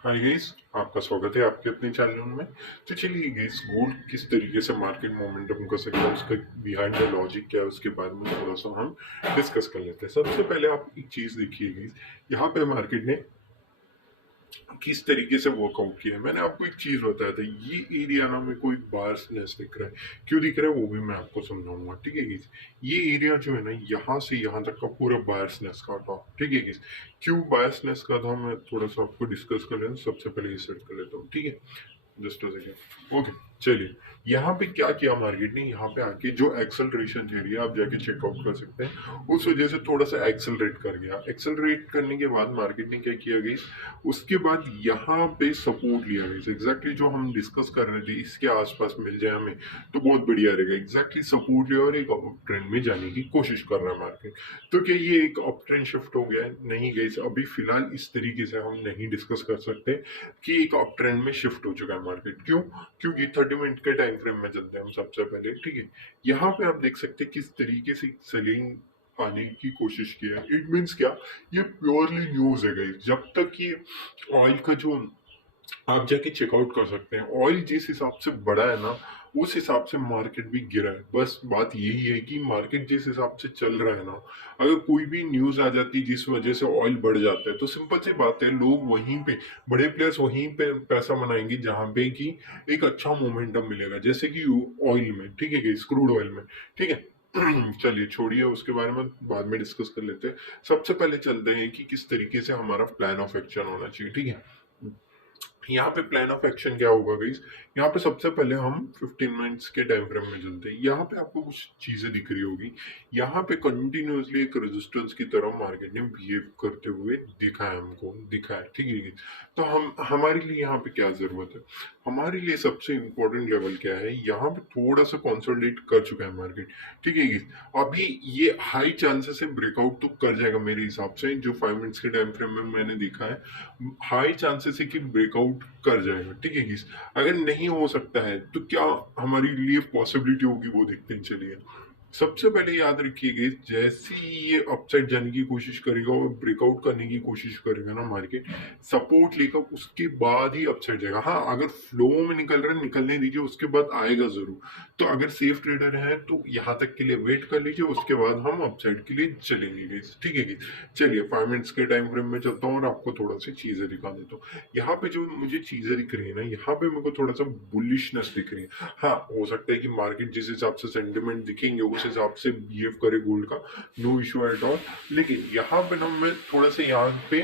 Hi guys, आपका स्वागत है आपके अपने चैनल में। तो चलिए गाइस, गोल्ड किस तरीके से मार्केट मोमेंटम कर सकता है, उसका बिहाइंड द लॉजिक क्या है, उसके बारे में थोड़ा सा हम डिस्कस कर लेते हैं। सबसे पहले आप एक चीज देखिए गाइस, यहाँ पे मार्केट ने किस तरीके से वर्कआउट किया है। मैंने आपको एक चीज बताया था, ये एरिया ना मेरे को एक बार्सनेस दिख रहा है। क्यों दिख रहा है वो भी मैं आपको समझाऊंगा, ठीक है गाइस। ये एरिया जो है ना, यहाँ से यहाँ तक का पूरा बायसनेस का था, ठीक है गाइस। क्यों बायसनेस का था, मैं थोड़ा सा आपको डिस्कस कर लेता हूँ। सबसे पहले ये सेट कर लेता हूँ, ठीक है। Just a second. ओके, चलिए। यहाँ पे क्या किया मार्केट ने, यहाँ पे आके जो एक्सेलरेशन थियरी है आप जाके चेकआउट कर सकते हैं, उस वजह से थोड़ा सा एक्सेलरेट कर गया। एक्सेलरेट करने के बाद मार्केट ने क्या किया गई, उसके बाद यहाँ पे सपोर्ट लिया गया। एग्जैक्टली जो हम डिस्कस कर रहे थे, इसके आसपास मिल जाए हमें तो बहुत बढ़िया रहेगा। एग्जैक्टली सपोर्ट लिया और एक अप ट्रेंड में जाने की कोशिश कर रहा है मार्केट। तो क्या ये एक अप ट्रेंड शिफ्ट हो गया है? नहीं गई, अभी फिलहाल इस तरीके से हम नहीं डिस्कस कर सकते कि एक अप ट्रेंड में शिफ्ट हो चुका है मार्केट। क्यों? क्योंकि 30 मिनट के टाइम फ्रेम में चलते हैं हम सबसे पहले, ठीक है। यहाँ पे आप देख सकते हैं किस तरीके से सेलिंग आने की कोशिश की है। इट मीन्स क्या, ये प्योरली न्यूज है गाइस। जब तक ये ऑयल का जो आप जाके चेकआउट कर सकते हैं, ऑयल जिस हिसाब से बढ़ा है ना, उस हिसाब से मार्केट भी गिरा है। बस बात यही है कि मार्केट जिस हिसाब से चल रहा है ना, अगर कोई भी न्यूज आ जाती जिस वजह से ऑयल बढ़ जाता है, तो सिंपल सी बात है, लोग वहीं पे, बड़े प्लेयर्स वहीं पे पैसा बनाएंगे जहां पे कि एक अच्छा मोमेंटम मिलेगा, जैसे कि ऑयल में, ठीक है, क्रूड ऑयल में, ठीक है। चलिए छोड़िए, उसके बारे में बाद में डिस्कस कर लेते हैं। सबसे पहले चलते हैं कि किस तरीके से हमारा प्लान ऑफ एक्शन होना चाहिए, ठीक है। यहाँ पे प्लान ऑफ एक्शन क्या होगा गाइस, यहाँ पे सबसे पहले हम 15 मिनट्स के टाइम फ्रेम में चलते हैं। यहाँ पे आपको कुछ चीजें दिख रही होगी। यहाँ पे कंटिन्यूअसली एक रेजिस्टेंस की तरह मार्केट ने बिहेव करते हुए दिखा है, हमको दिखा है, ठीक है। तो हम हमारे लिए यहाँ पे क्या जरूरत है, हमारे लिए सबसे इंपॉर्टेंट लेवल क्या है, यहाँ पे थोड़ा सा कंसोलिडेट कर चुका है मार्केट, ठीक है। अभी ये हाई चांसेस है ब्रेकआउट तो कर जाएगा मेरे हिसाब से, जो 5 मिनट्स के टाइम फ्रेम में मैंने देखा है, हाई चांसेस है कि ब्रेकआउट कर जाएगा, ठीक है। अगर नहीं हो सकता है तो क्या हमारे लिए पॉसिबिलिटी होगी, वो देखते हैं, चलिए। सबसे पहले याद रखिएगा, जैसे ही ये अपसाइड जाने की कोशिश करेगा और ब्रेकआउट करने की कोशिश करेगा ना मार्केट, सपोर्ट लेकर उसके बाद ही अपसाइड जाएगा। हाँ, अगर फ्लो में निकल रहा है निकलने दीजिए, उसके बाद आएगा जरूर। तो अगर सेफ ट्रेडर है तो यहाँ तक के लिए वेट कर लीजिए, उसके बाद हम अपसाइड के लिए चलेंगे गाइस, ठीक है। चलिए 5 मिनट्स के टाइम फ्रेम में चलता हूँ और आपको थोड़ा सी चीजें दिखा देता हूँ। यहाँ पे जो मुझे चीजें दिख रही है ना, यहाँ पे मेरे को थोड़ा सा बुलिशनेस दिख रही है। हाँ, हो सकता है कि मार्केट जिस हिसाब से सेंटिमेंट दिखेंगे उस हिसाब से बिहेव करे गोल्ड का, नो इशू एट ऑल। लेकिन यहाँ पे ना मैं थोड़ा सा यहाँ पे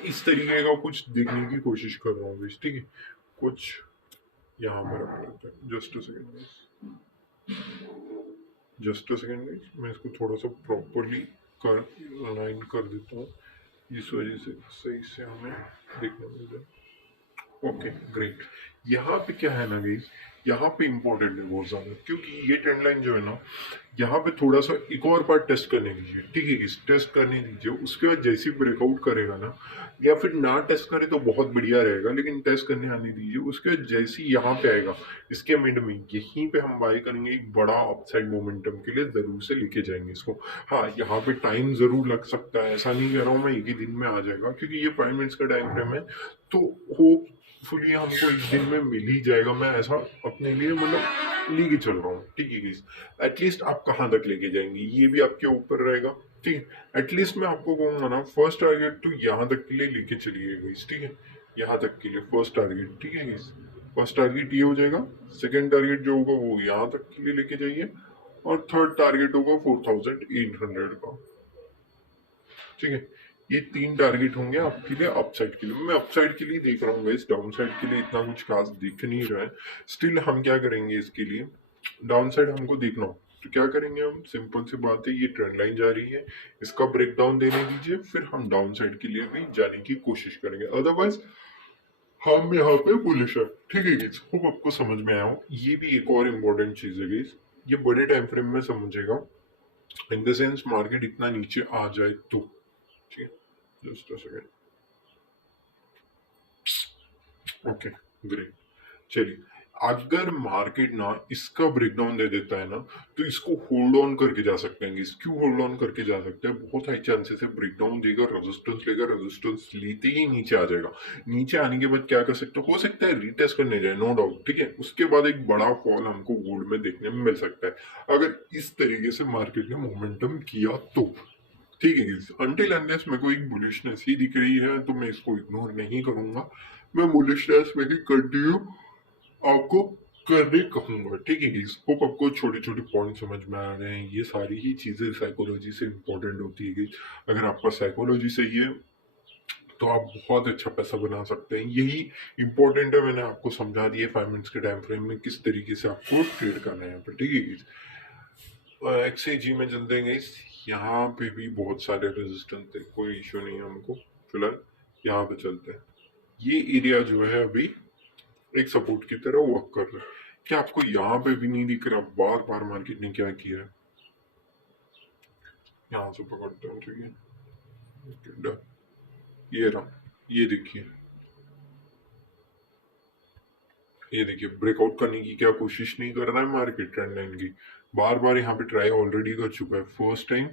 इस तरीके का कुछ देखने की कोशिश कर रहा हूँ, ठीक है। कुछ यहाँ पर रख लेते हैं, just a second, just a second. मैं इसको थोड़ा सा प्रॉपरली कर अलाइन कर देता हूँ, इस वजह से सही से हमें देखने मिल जाए। Okay, great. यहाँ पे क्या है ना गाइस, यहाँ पे इंपॉर्टेंट है बहुत ज्यादा, क्योंकि ये ट्रेंड लाइन जो है ना, यहाँ पे थोड़ा सा एक और बार टेस्ट करने दीजिए, ठीक है। इस टेस्ट करने दीजिए, उसके बाद जैसे ही ब्रेकआउट करेगा ना, या फिर ना टेस्ट करे तो बहुत बढ़िया रहेगा, लेकिन टेस्ट करने आने दीजिए। उसके बाद जैसे ही यहाँ पे आएगा, इसके मिड में यहीं पे हम बाय करेंगे, एक बड़ा अपसाइड मोमेंटम के लिए जरूर से लेके जाएंगे इसको। हाँ, यहाँ पे टाइम जरूर लग सकता है, ऐसा नहीं कह रहा हूँ मैं एक ही दिन में आ जाएगा, क्योंकि ये 5 मिनट्स का टाइम फ्रेम है। तो होपफुली हमको एक दिन में मिल ही जाएगा, मैं ऐसा अपने लिए मतलब लेके चल रहा हूँ, ठीक है। एटलीस्ट आप कहाँ तक लेके जाएंगे ये भी आपके ऊपर रहेगा, ठीक है। एटलीस्ट मैं आपको कहूंगा ना, फर्स्ट टारगेट तो यहाँ तक के लिए लेके चलिएगा, ठीक है। यहाँ तक के लिए फर्स्ट टारगेट, ठीक है। फर्स्ट टारगेट ये हो जाएगा। सेकेंड टारगेट जो होगा वो यहाँ तक के लिए लेके जाइए, और थर्ड टारगेट होगा 4800 का, ठीक है। ये 3 टारगेट होंगे आपके लिए अपसाइड के लिए। मैं अपसाइड के लिए देख रहा हूँ, इस डाउन साइड के लिए इतना कुछ खास दिख नहीं रहा है। स्टिल हम क्या करेंगे, इसके लिए डाउन साइड हमको देखना हो तो क्या करेंगे हम, सिंपल सी बात है, ये ट्रेंड लाइन जा रही है, इसका ब्रेक डाउन देने दीजिए, फिर हम डाउन साइड के लिए भी जाने की कोशिश करेंगे। अदरवाइज हम यहाँ पे बुलिश है, ठीक है गाइस। होप आपको समझ में आया हो। ये भी एक और इम्पोर्टेंट चीज है गाइस, ये बड़े टाइम फ्रेम में समझेगा, इन द सेंस मार्केट इतना नीचे आ जाए तो, ठीक है। Just a second. Okay, great. चलिए, अगर मार्केट ना इसका ब्रेकडाउन दे देता है ना, तो इसको होल्ड ऑन करके जा सकते हैं। क्यों होल्ड ऑन करके जा सकते हैं? बहुत हाई चांसेस है ब्रेकडाउन देगा, रेजिस्टेंस लेगा, रेजिस्टेंस लेते ही नीचे आ जाएगा। नीचे आने के बाद क्या कर सकते हो सकता है रीटेस्ट करने जाए, नो डाउट, ठीक है। उसके बाद एक बड़ा फॉल हमको गोल्ड में देखने में मिल सकता है अगर इस तरीके से मार्केट ने मोमेंटम किया तो। ठीक है, अनटिल अनलेस मेरे को एक बुलिशनेस ही दिख रही है तो मैं इसको इग्नोर नहीं करूंगा। मैं बुलिशनेस में ही कंटिन्यू आपको करने कहूंगा। ठीक है गाइस, होप आपको छोटे छोटे पॉइंट समझ में आ रहे हैं। ये सारी ही चीजें साइकोलॉजी से इंपॉर्टेंट होती है गाइस। अगर आपका साइकोलॉजी सही है तो आप बहुत अच्छा पैसा बना सकते हैं। यही इंपॉर्टेंट है, मैंने आपको समझा दिया 5 मिनट्स के टाइम फ्रेम में किस तरीके से आपको ट्रेड करना है यहाँ पे। ठीक है गाइस, एक्सआईजी में चलते हैं गाइस। यहाँ पे भी बहुत सारे रेजिस्टेंस थे, कोई इश्यू नहीं है हमको। फिलहाल यहाँ पे चलते हैं। ये एरिया जो है अभी एक सपोर्ट की तरह वर्क कर रहा है। क्या आपको यहाँ पे भी नहीं दिख रहा बार बार मार्केट ने क्या किया है? यहाँ से पकड़ते हैं, ठीक है। ये रहा, ये देखिए, ये देखिए ब्रेकआउट करने की क्या कोशिश नहीं कर रहा है मार्केट ट्रेंड लाइन की। बार बार यहाँ पे ट्राई ऑलरेडी कर चुका है। फर्स्ट टाइम,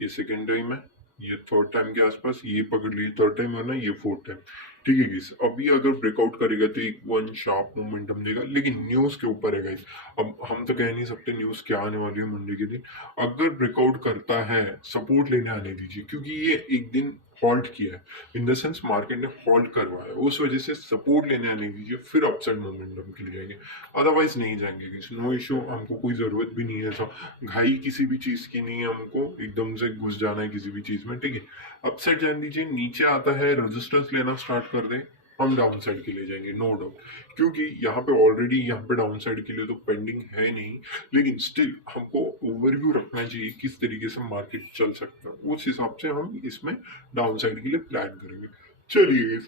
ये सेकेंड टाइम है, ये थर्ड टाइम के आसपास, ये पकड़ लीजिए थर्ड टाइम है ना, ये फोर्थ टाइम। ठीक है गाइस, अभी अगर ब्रेकआउट करेगा तो एक वन शार्प मोमेंटम देगा, लेकिन न्यूज के ऊपर है गाइस। अब हम तो कह नहीं सकते न्यूज क्या आने वाली है मंडे के दिन। अगर ब्रेकआउट करता है सपोर्ट लेने आने दीजिए, क्योंकि ये एक दिन हॉल्ट किया है, इन द सेंस मार्केट ने हॉल्ट करवाया, उस वजह से सपोर्ट लेने आने दीजिए, फिर अपसाइड मोमेंटम के लिए जाएंगे। अदरवाइज नहीं जाएंगे गाइस, नो इशू, हमको कोई जरूरत भी नहीं है ऐसा। घाई किसी भी चीज की नहीं है हमको, एकदम से घुस जाना है किसी भी चीज में। ठीक है, अपसाइड जाने दीजिए, नीचे आता है रेजिस्टेंस लेना स्टार्ट कर दें, हम डाउन साइड के लिए जाएंगे, नो डाउट। क्योंकि यहाँ पे ऑलरेडी यहाँ पे डाउन साइड के लिए तो पेंडिंग है नहीं, लेकिन स्टिल हमको ओवरव्यू रखना चाहिए किस तरीके से मार्केट चल सकता है, उस हिसाब से हम इसमें डाउन साइड के लिए प्लान करेंगे। चलिए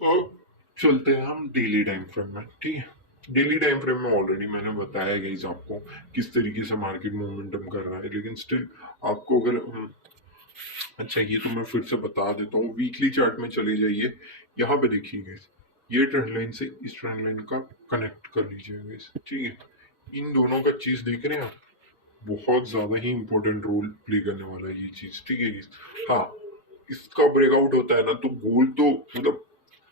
अब चलते हैं हम डेली टाइम फ्रेम में। ठीक है, डेली टाइम फ्रेम में ऑलरेडी मैंने बताया गाइस आपको किस तरीके से मार्केट मोमेंटम कर रहा है, लेकिन स्टिल आपको अगर अच्छा, ये तो मैं फिर से बता देता हूँ। वीकली चार्ट में चले जाइए, यहाँ पे देखिए गाइस, ये ट्रेंड लाइन से इस ट्रेंड लाइन का कनेक्ट कर लीजिए गाइस। ठीक है, इन दोनों का चीज देख रहे हैं आप, बहुत ज्यादा ही इंपॉर्टेंट रोल प्ले करने वाला है ये चीज। ठीक है गाइस, हाँ, इसका ब्रेकआउट होता है ना तो गोल्ड तो मतलब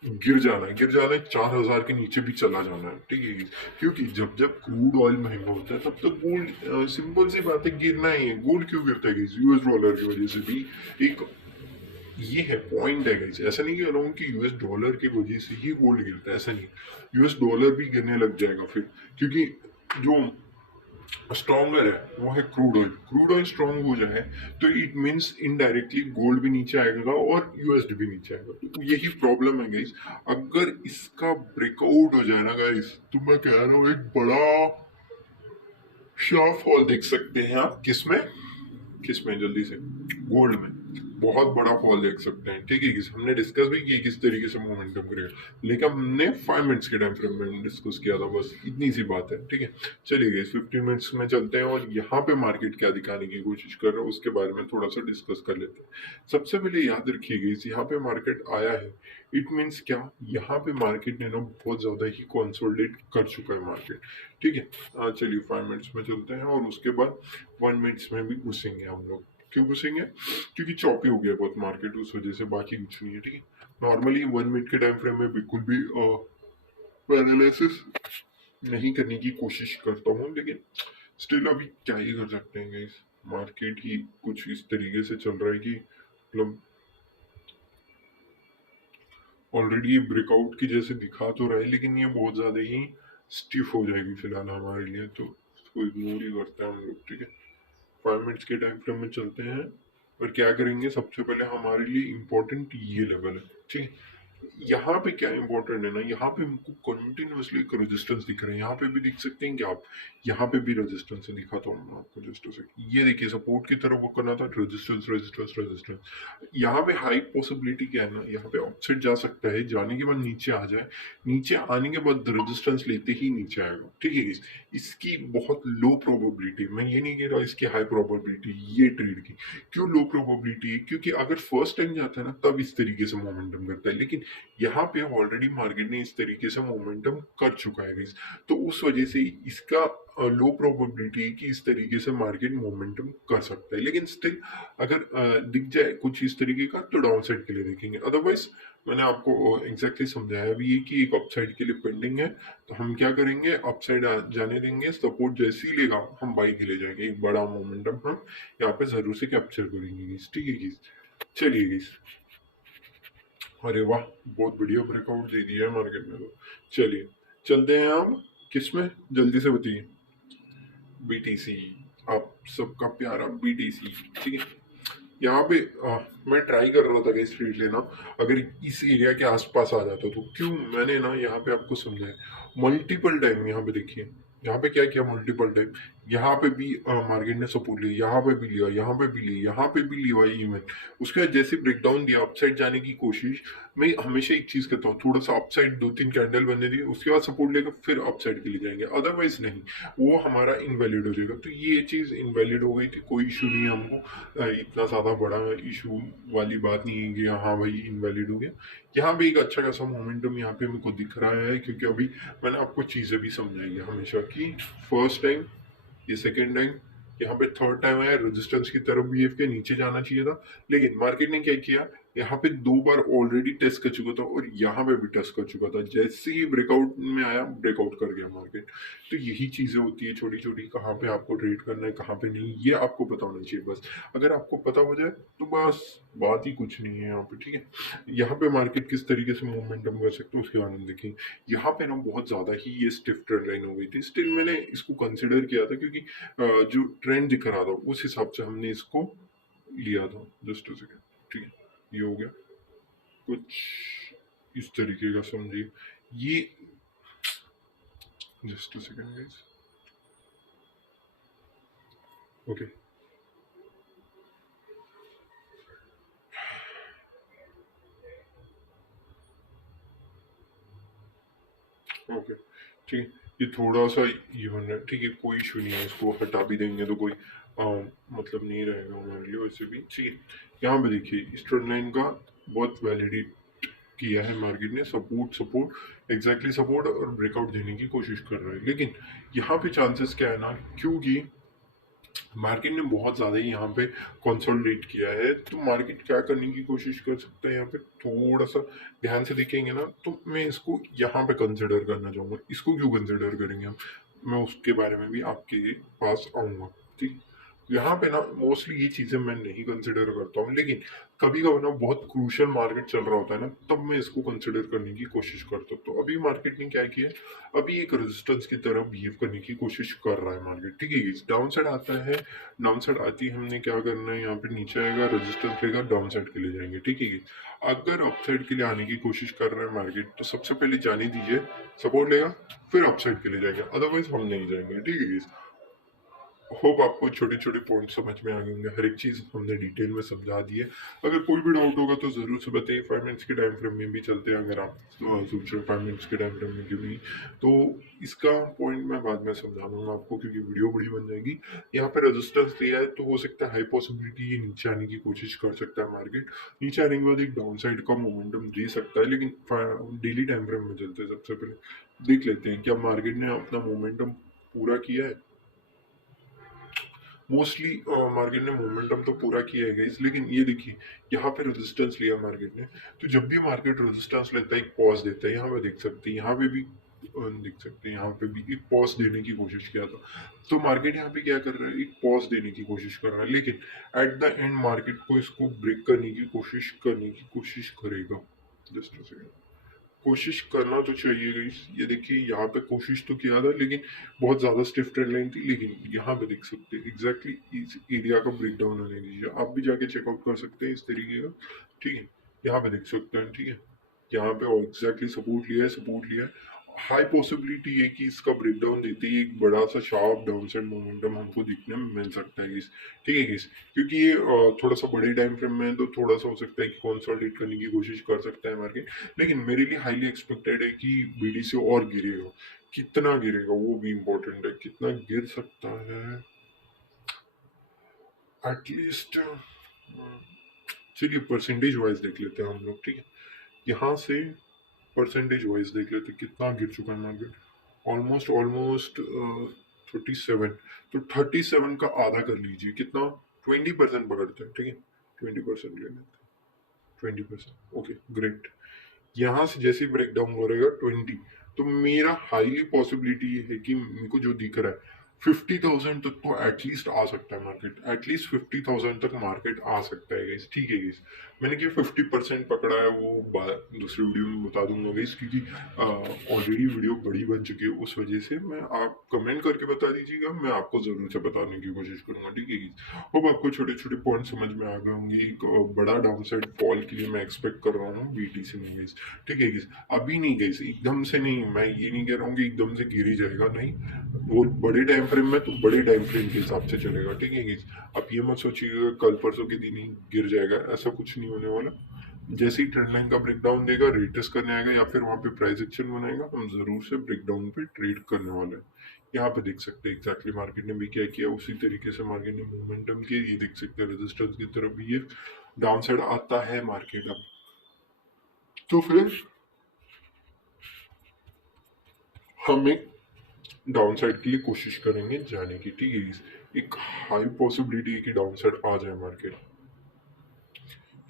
गिर जाना है, 4,000 के नीचे भी चला जाना है। ठीक है, क्योंकि जब जब क्रूड ऑयल महंगा होता है तब तो गोल्ड, सिंपल सी बात है, गिरना ही है। गोल्ड क्यों गिरता है? यूएस डॉलर की वजह से भी एक ये है पॉइंट है गाइस। ऐसा नहीं कह रहा हूँ कि यूएस डॉलर की वजह से ही गोल्ड गिरता है, ऐसा नहीं। यूएस डॉलर भी गिरने लग जाएगा फिर, क्योंकि जो स्ट्रॉन्गर है वो है crude oil. Crude oil strong हो जाए तो इट मींस इनडायरेक्टली गोल्ड भी नीचे आएगा और यूएसडी भी नीचे आएगा। तो यही प्रॉब्लम है गाइस। अगर इसका ब्रेकआउट हो जाए ना गाइस, तो मैं कह रहा हूँ एक बड़ा शार्प फॉल देख सकते हैं आप। किसमें? किसमें? जल्दी से, गोल्ड में बहुत बड़ा फॉल देख सकते हैं। ठीक है, हमने डिस्कस भी किया किस तरीके से मोमेंटम करेगा, लेकिन हमने 5 मिनट्स के टाइम फ्रेम में डिस्कस किया था, बस इतनी सी बात है। ठीक है, चलिए गाइस 15 मिनट्स में चलते हैं और यहाँ पे मार्केट क्या दिखाने की कोशिश कर रहा है उसके बारे में थोड़ा सा डिस्कस कर लेते हैं। सबसे पहले याद रखिए गाइस, यहाँ पे मार्केट आया है, इट मीन्स क्या, यहाँ पे मार्केट ने ना बहुत ज्यादा ही कंसोलिडेट कर चुका है मार्केट। ठीक है, चलिए 5 मिनट्स में चलते हैं और उसके बाद 1 मिनट्स में भी घुसेंगे हम लोग। क्यों घुसेंगे? क्योंकि चौपी हो गया बहुत मार्केट, उस वजह से, बाकी कुछ नहीं है। ठीक है, नॉर्मली 1 मिनट के टाइम फ्रेम में बिल्कुल भी एनालिसिस नहीं करने की कोशिश करता हूँ, लेकिन स्टिल अभी क्या ही कर सकते हैं गाइस। मार्केट ही कुछ इस तरीके से चल रहा है कि मतलब ऑलरेडी ये ब्रेकआउट की जैसे दिखा तो रहा है, लेकिन ये बहुत ज्यादा ही स्टिफ हो जाएगी फिलहाल हमारे लिए, तो इसको इग्नोर ही करते हैं हम लोग। ठीक है, 5 मिनट्स के टाइम फ्रेम में चलते हैं और क्या करेंगे, सबसे पहले हमारे लिए इम्पोर्टेंट ये लेवल है। ठीक है, यहाँ पे क्या इंपॉर्टेंट है ना, यहाँ पे हमको कंटिन्यूअसली एक रेजिस्टेंस दिख रहा है। यहाँ पे भी दिख सकते हैं कि आप, यहाँ पे भी रेजिस्टेंस है, दिखाता हूँ मैं आपको जस्ट से। ये देखिए सपोर्ट की तरफ वो करना था, रेजिस्टेंस रेजिस्टेंस रेजिस्टेंस। यहाँ पे हाई पॉसिबिलिटी क्या है ना, यहाँ पे अपसाइड जा सकता है, जाने के बाद नीचे आ जाए, नीचे आने के बाद रेजिस्टेंस लेते ही नीचे आएगा। ठीक है, इसकी बहुत लो प्रोबेबिलिटी, मैं ये नहीं कह रहा इसकी हाई प्रोबेबिलिटी ये ट्रेड की। क्यों लो प्रोबेबिलिटी? क्योंकि अगर फर्स्ट टाइम जाता है ना तब इस तरीके से मोमेंटम करता है, लेकिन यहाँ पे ऑलरेडी मार्केट ने इस तरीके से मोमेंटम कर चुका है गाइस, तो उस वजह से इसका लो प्रोबेबिलिटी है कि इस तरीके से मार्केट मोमेंटम कर सकता है, लेकिन स्टिल अगर दिख जाए कुछ इस तरीके का तो डाउन साइड के लिए देखेंगे। अदरवाइज मैंने आपको एग्जैक्टली समझाया भी है कि एक अपसाइड के लिए पेंडिंग है, तो हम क्या करेंगे, अपसाइड जाने देंगे, सपोर्ट जैसे ही लेगा हम बाई के लिए जाएंगे, एक बड़ा मोमेंटम हम यहाँ पे जरूर से कैप्चर करेंगे guys, ठीक है guys? चलिए guys, अरे वाह, बहुत बढ़िया ब्रेकआउट दे दिया है मार्केट में, तो चलिए चलते हैं हम किसमें, जल्दी से बताइए। बीटीसी, आप सबका प्यारा बीटीसी, ठीक है। यहाँ पे मैं ट्राई कर रहा था कि स्ट्रीट लेना, अगर इस एरिया के आसपास आ जाता तो क्यों, मैंने ना यहाँ पे आपको समझाया मल्टीपल टाइम। यहाँ पे देखिए, यहाँ पे क्या किया मल्टीपल टाइम, यहाँ पे भी मार्केट ने सपोर्ट लिया, यहाँ पे भी लिया, यहाँ पे भी लिया, यहाँ पे भी लिया इवन, उसके बाद जैसे ब्रेकडाउन दिया अपसाइड जाने की कोशिश। मैं हमेशा एक चीज कहता हूँ, थोड़ा सा अपसाइड 2-3 कैंडल बनने दिए, उसके बाद सपोर्ट लेकर फिर अपसाइड के लिए जाएंगे, अदरवाइज नहीं, वो हमारा इनवैलिड हो जाएगा। तो ये चीज इनवैलिड हो गई थी, कोई इशू नहीं है हमको, इतना ज्यादा बड़ा इशू वाली बात नहीं है कि हाँ भाई इनवैलिड हो गया। यहाँ पे एक अच्छा खासा मोमेंटम यहाँ पे मेरे को दिख रहा है, क्योंकि अभी मैंने आपको चीजें भी समझाई है हमेशा की, फर्स्ट टाइम, ये सेकेंड टाइम, यहाँ पे थर्ड टाइम आया, रेजिस्टेंस की तरफ बीएफ के नीचे जाना चाहिए था, लेकिन मार्केट ने क्या किया, यहाँ पे 2 बार ऑलरेडी टेस्ट कर चुका था और यहाँ पे भी टेस्ट कर चुका था, जैसे ही ब्रेकआउट में आया ब्रेकआउट कर गया मार्केट। तो यही चीजें होती है छोटी छोटी, कहाँ पे आपको ट्रेड करना है कहाँ पे नहीं, ये आपको पता होना चाहिए बस। अगर आपको पता हो जाए तो बस बात ही कुछ नहीं है यहाँ पे, ठीक है। यहाँ पे मार्केट किस तरीके से मोमेंटम कर सकते हो उसके बारे में देखें। यहाँ पे ना बहुत ज्यादा ही ये स्टिफ ट्रेंड लाइन हो गई थी, स्टिल मैंने इसको कंसिडर किया था, क्योंकि जो ट्रेंड दिख रहा था उस हिसाब से हमने इसको लिया था। जस्ट सेकेंड, ठीक है, ये हो गया कुछ इस तरीके का, समझिए ये, just second guys, okay okay, ठीक है, ये थोड़ा सा इवन है, ठीक है, कोई इशू नहीं है, इसको हटा भी देंगे तो कोई मतलब नहीं रहेगा हमारे लिए वैसे भी, ठीक है। यहाँ पे देखिए इस ट्रेंड लाइन का बहुत वैलिडेट किया है मार्केट ने, सपोर्ट सपोर्ट एग्जैक्टली सपोर्ट और ब्रेकआउट देने की कोशिश कर रहा है, लेकिन यहाँ पे चांसेस क्या है ना, क्योंकि मार्केट ने बहुत ज्यादा ही यहाँ पे कंसोलिडेट किया है, तो मार्केट क्या करने की कोशिश कर सकता है, यहाँ पे थोड़ा सा ध्यान से देखेंगे ना, तो मैं इसको यहाँ पे कंसिडर करना चाहूंगा। इसको क्यों कंसिडर करेंगे हम, मैं उसके बारे में भी आपके पास आऊंगा, ठीक। यहाँ पे ना मोस्टली ये चीजें मैं नहीं कंसिडर करता हूँ, लेकिन कभी कभी ना बहुत क्रूशियल मार्केट चल रहा होता है ना, तब मैं इसको कंसिडर करने की कोशिश करता हूँ। तो अभी मार्केट ने क्या किया, अभी एक रेजिस्टेंस की तरफ बिहेव करने की कोशिश कर रहा है मार्केट, ठीक है। डाउन साइड आता है, डाउन साइड आती है, हमने क्या करना है, यहाँ पे नीचे आएगा, रेजिस्टेंस लेगा, डाउन साइड के लिए जाएंगे, ठीक है। अगर अप साइड के लिए आने की कोशिश कर रहा है मार्केट, तो सबसे पहले जाने दीजिए, सपोर्ट लेगा, फिर अप साइड के लिए जाएगा, अदरवाइज हम नहीं जाएंगे, ठीक है। होप आपको छोटे छोटे पॉइंट समझ में आ गए होंगे, हर एक चीज हमने डिटेल में समझा दी है। अगर कोई भी डाउट होगा तो जरूर से बताइए, 5 मिनट्स के टाइम फ्रेम में भी चलते हैं, अगर आप सोच रहे हो 5 मिनट्स के टाइम फ्रेम में की भी, तो इसका पॉइंट मैं बाद में समझा दूंगा आपको, क्योंकि वीडियो बड़ी बन जाएगी। यहाँ पे रेजिस्टेंस दिया है, तो हो सकता है हाई पॉसिबिलिटी ये नीचे आने की कोशिश कर सकता है मार्केट, नीचे आने के बाद एक डाउन साइड का मोमेंटम दे सकता है, लेकिन डेली टाइम फ्रेम में चलते हैं, सबसे पहले देख लेते हैं क्या मार्केट ने अपना मोमेंटम पूरा किया है। मोस्टली मार्केट ने मोमेंटम तो पूरा किया है गाइस, लेकिन ये देखिए यहाँ पे रेजिस्टेंस लिया मार्केट ने, तो जब भी मार्केट रेजिस्टेंस लेता है एक पॉज देता है, यहाँ पे देख सकते हैं, यहाँ पे भी देख सकते हैं, यहाँ पे भी एक पॉज देने की कोशिश किया था। तो मार्केट यहाँ पे क्या कर रहा है, एक पॉज देने की कोशिश कर रहा है, लेकिन एट द एंड मार्केट को इसको ब्रेक करने की कोशिश करेगा। जस्ट सेकंड, कोशिश करना तो चाहिए गाइस। ये देखिए यहाँ पे कोशिश तो किया था, लेकिन बहुत ज्यादा स्टिफ ट्रेंड लाइन थी, लेकिन यहाँ पे देख सकते हैं एग्जैक्टली इस एरिया का ब्रेक डाउन होने दीजिए, आप भी जाके चेकआउट कर सकते हैं इस तरीके का, ठीक है। यहाँ पे देख सकते हैं, ठीक है, यहाँ पे एग्जैक्टली सपोर्ट लिया है, हाई पॉसिबिलिटी है कि इसका ब्रेकडाउन देते ही एक बड़ा सा शार्प डाउनसाइड मोमेंटम हमको दिखने में मिल सकता है इस, ठीक है किस, क्योंकि ये थोड़ा सा बड़े टाइम फ्रेम में है, तो थोड़ा सा हो सकता है कि कंसोलिडेट करने की कोशिश कर सकता है मार्केट, लेकिन मेरे लिए हाईली एक्सपेक्टेड है कि बीडीसी और गिरेगा। कितना गिरेगा वो भी इम्पोर्टेंट है, कितना गिर सकता है एटलीस्ट, चलिए परसेंटेज वाइज देख लेते हैं हम लोग, ठीक है। यहाँ से परसेंटेज वाइज देख लेते कितना गिर चुका है मार्केट। Almost almost 37। तो 37 का आधा कर लीजिए, कितना? 20% पकड़ते हैं, ठीक है, 20% ले लेते हैं, 20%, ओके ग्रेट। यहाँ से जैसे ही ब्रेक डाउन करेगा 20, तो मेरा हाईली पॉसिबिलिटी ये है कि मेरे को जो दिख रहा है 50,000 तक तो एटलीस्ट आ सकता है मार्केट, एटलीस्ट 50,000 तक मार्केट आ सकता है गाइस, ठीक है गाइस। मैंने कि 50% पकड़ा है वो दूसरी वीडियो में बता दूंगा गाइस, क्योंकि ऑलरेडी वीडियो बड़ी बन चुकी है, उस वजह से मैं, आप कमेंट करके बता दीजिएगा, मैं आपको जरूर से बताने की कोशिश करूंगा, ठीक है गाइस। होप आपको छोटे छोटे पॉइंट समझ में आ गए होंगे। एक बड़ा डाउन साइड फॉल के लिए मैं एक्सपेक्ट कर रहा हूँ बीटीसी में गाइस, ठीक है गाइस। अभी नहीं गाइस, एकदम से नहीं, मैं ये नहीं कह रहा हूँ कि एकदम से गिर ही जाएगा, नहीं, वो बड़े टाइम फ्रेम में तो बड़े टाइम फ्रेम के हिसाब से चलेगा, ठीक है गाइस। आप ये मत सोचिएगा कल परसों के दिन ही गिर जाएगा, ऐसा कुछ नहीं होने वाला। जैसे ही ट्रेंड लाइन का ब्रेकडाउन देगा, रेटेस्ट करने आएगा या फिर वहां पे प्राइस एक्शन बनाएगा, हम जरूर से ब्रेकडाउन पे ट्रेड करने वाले हैं। यहाँ पे देख सकते हैं एग्जैक्टली मार्केट ने भी क्या किया, उसी तरीके से मार्केट ने मोमेंटम किया, ये देख सकते हैं रेजिस्टेंस की तरफ भी ये डाउन साइड आता है मार्केट अब। तो फिर हम एक डाउन साइड के लिए कोशिश करेंगे जाने की, ठीक है। एक हाई पॉसिबिलिटी है कि डाउन साइड आ जाए मार्केट,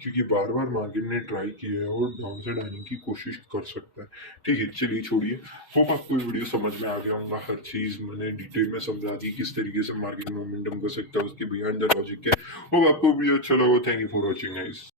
क्योंकि बार बार मार्केट ने ट्राई किया है और डाउन साइड आने की कोशिश कर सकता है, ठीक है। चलिए छोड़िए, होप आपको ये वीडियो समझ में आ गया होगा, हर चीज मैंने डिटेल में समझा दी किस तरीके से मार्केट मोमेंटम कर सकता है, उसके बिहाइंड द लॉजिक है। होप आपको वीडियो अच्छा लगा। Thank you for watching guys.